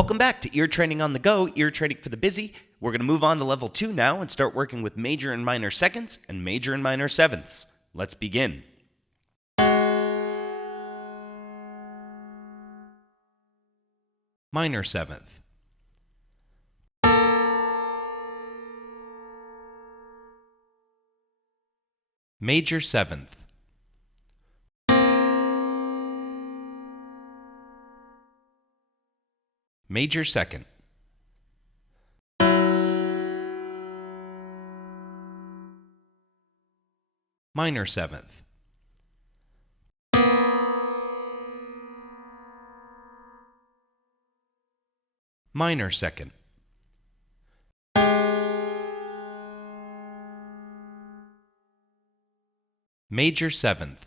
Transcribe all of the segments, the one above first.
Welcome back to Ear Training on the Go, Ear Training for the Busy. We're going to move on to level 2 now and start working with major and minor seconds and major and minor sevenths. Let's begin. Minor seventh. Major seventh. Major second. Minor seventh. Minor second. Major seventh.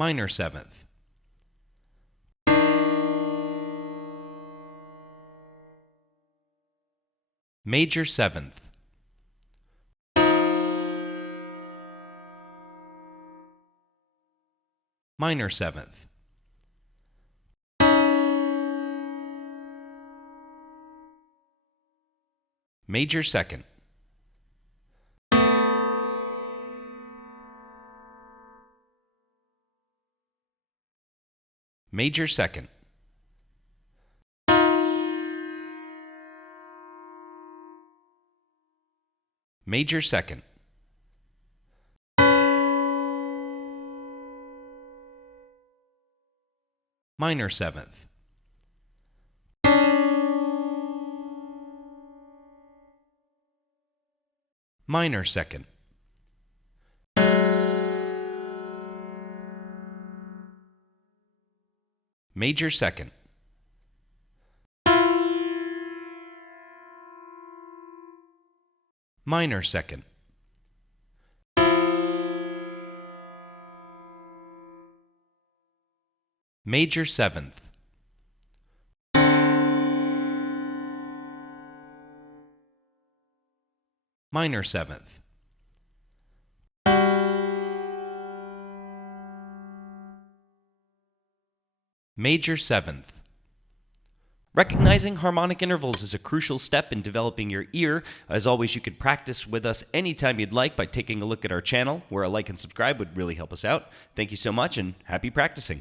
Minor seventh. Major seventh. Minor seventh. Major second. Major second. Major second. Minor seventh. Minor second. Major second. Minor second. Major seventh. Minor seventh. Major seventh. Recognizing harmonic intervals is a crucial step in developing your ear. As always, you can practice with us anytime you'd like by taking a look at our channel, where a like and subscribe would really help us out. Thank you so much and happy practicing.